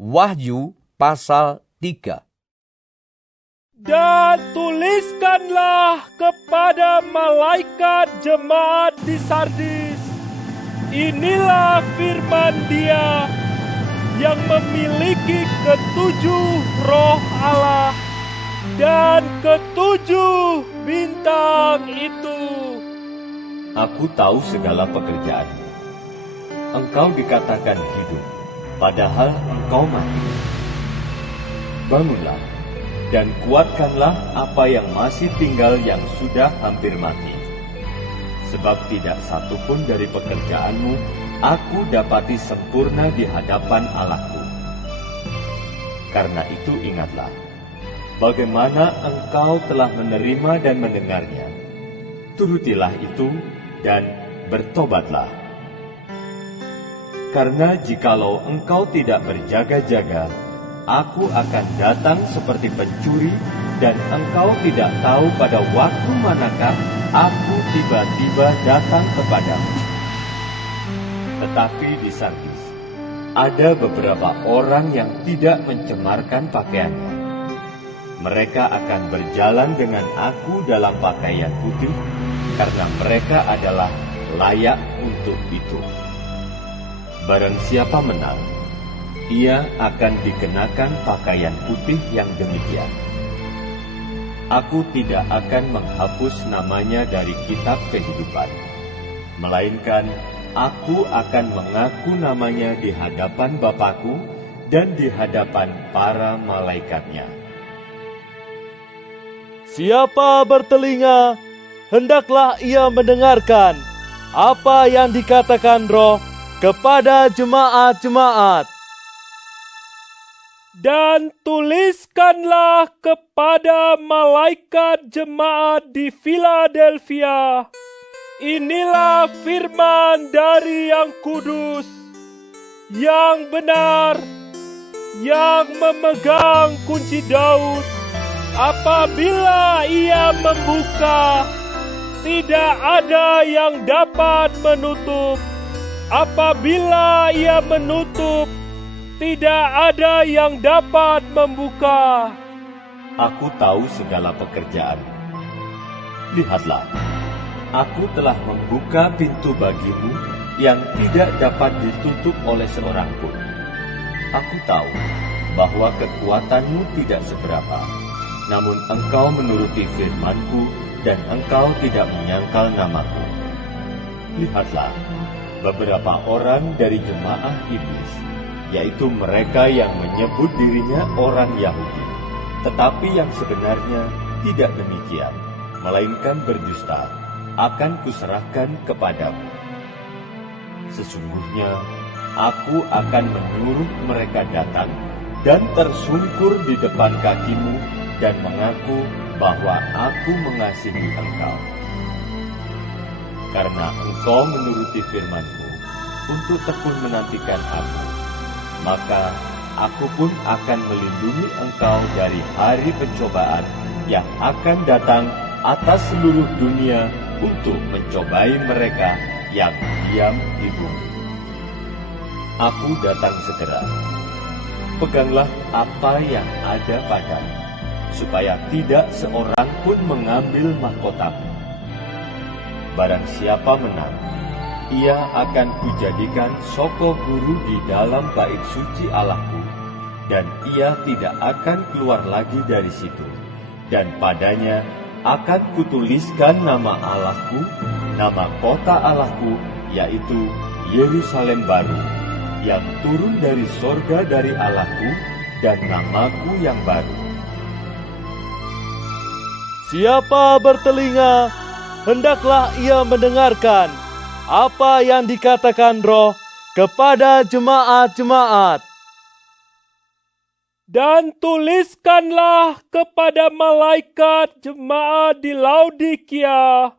Wahyu pasal 3. Dan tuliskanlah kepada malaikat jemaat di Sardis, inilah firman Dia yang memiliki ketujuh roh Allah dan ketujuh bintang itu. Aku tahu segala pekerjaanmu. Engkau dikatakan hidup, padahal engkau mati. Bangunlah dan kuatkanlah apa yang masih tinggal yang sudah hampir mati. Sebab tidak satu pun dari pekerjaanmu aku dapati sempurna di hadapan Allahku. Karena itu ingatlah, bagaimana engkau telah menerima dan mendengarnya. Turutilah itu dan bertobatlah. Karena jikalau engkau tidak berjaga-jaga, aku akan datang seperti pencuri, dan engkau tidak tahu pada waktu manakah aku tiba-tiba datang kepadamu. Tetapi di Sardis ada beberapa orang yang tidak mencemarkan pakaiannya. Mereka akan berjalan dengan aku dalam pakaian putih, karena mereka adalah layak untuk itu. Barang siapa menang, ia akan dikenakan pakaian putih yang demikian. Aku tidak akan menghapus namanya dari kitab kehidupan, melainkan aku akan mengaku namanya di hadapan Bapa-Ku dan di hadapan para malaikatnya. Siapa bertelinga, hendaklah ia mendengarkan apa yang dikatakan Roh kepada jemaat-jemaat. Dan tuliskanlah kepada malaikat jemaat di Philadelphia, inilah firman dari yang kudus, yang benar, yang memegang kunci Daud. Apabila ia membuka, tidak ada yang dapat menutup. Apabila ia menutup, tidak ada yang dapat membuka. Aku tahu segala pekerjaanmu. Lihatlah, aku telah membuka pintu bagimu yang tidak dapat ditutup oleh seorang pun. Aku tahu bahwa kekuatanmu tidak seberapa, namun engkau menuruti firman-Ku dan engkau tidak menyangkal namaku. Lihatlah, beberapa orang dari jemaah iblis, yaitu mereka yang menyebut dirinya orang Yahudi, tetapi yang sebenarnya tidak demikian, melainkan berdusta, akan kuserahkan kepadamu. Sesungguhnya, aku akan menyuruh mereka datang dan tersungkur di depan kakimu dan mengaku bahwa aku mengasihi engkau. Karena engkau menuruti firman-Ku untuk tekun menantikan aku, maka aku pun akan melindungi engkau dari hari pencobaan yang akan datang atas seluruh dunia untuk mencobai mereka yang diam di bumi. Aku datang segera. Peganglah apa yang ada padamu, supaya tidak seorang pun mengambil mahkotamu. Barang siapa menang, ia akan kujadikan soko guru di dalam bait suci Allahku, dan ia tidak akan keluar lagi dari situ. Dan padanya akan kutuliskan nama Allahku, nama kota Allahku, yaitu Yerusalem baru, yang turun dari sorga dari Allahku, dan namaku yang baru. Siapa bertelinga, hendaklah ia mendengarkan apa yang dikatakan Roh kepada jemaat-jemaat. Dan tuliskanlah kepada malaikat jemaat di Laodikia,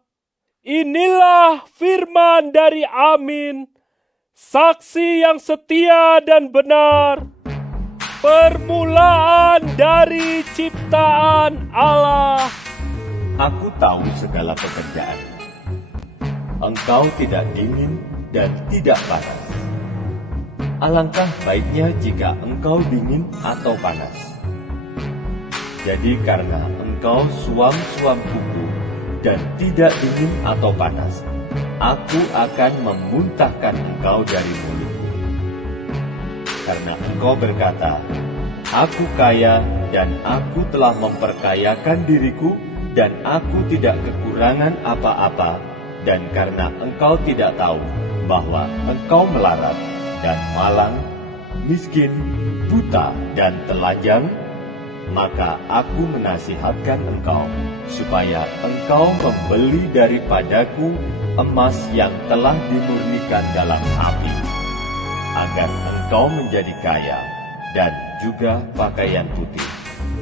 inilah firman dari Amin, saksi yang setia dan benar, permulaan dari ciptaan Allah. Aku tahu segala pekerjaanmu. Engkau tidak dingin dan tidak panas. alangkah baiknya jika engkau dingin atau panas. Jadi karena engkau suam-suam kuku dan tidak dingin atau panas, aku akan memuntahkan engkau dari mulutku. Karena engkau berkata, aku kaya dan aku telah memperkayakan diriku dan aku tidak kekurangan apa-apa, dan karena engkau tidak tahu bahwa engkau melarat dan malang, miskin, buta dan telanjang, maka aku menasihatkan engkau supaya engkau membeli daripadaku emas yang telah dimurnikan dalam api, agar engkau menjadi kaya, dan juga pakaian putih,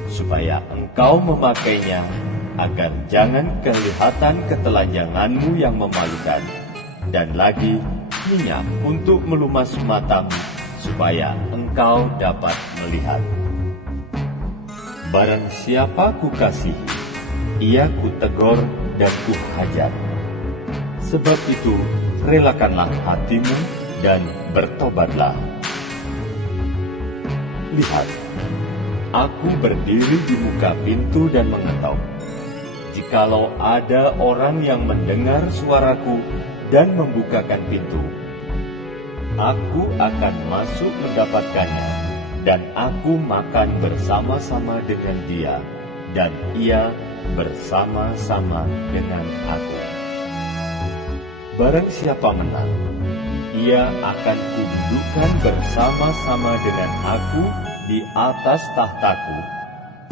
supaya engkau memakainya, agar jangan kelihatan ketelanjanganmu yang memalukan, dan lagi minyak untuk melumas matamu, supaya engkau dapat melihat. Barang siapa kukasihi, ia kutegur dan kuhajar. Sebab itu, relakanlah hatimu dan bertobatlah. Lihat, aku berdiri di muka pintu dan mengetok. Jikalau ada orang yang mendengar suaraku dan membukakan pintu, aku akan masuk mendapatkannya, dan aku makan bersama-sama dengan dia, dan ia bersama-sama dengan aku. Barang siapa menang, ia akan kududukkan bersama-sama dengan aku di atas tahtaku,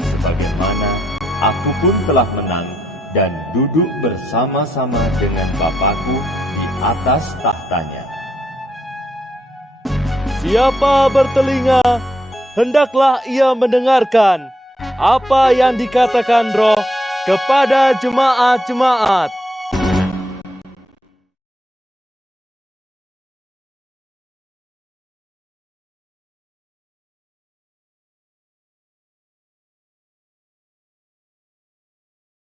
sebagaimana aku pun telah menang dan duduk bersama-sama dengan Bapa-Ku di atas tahtanya. Siapa bertelinga, hendaklah ia mendengarkan apa yang dikatakan Roh kepada jemaat-jemaat.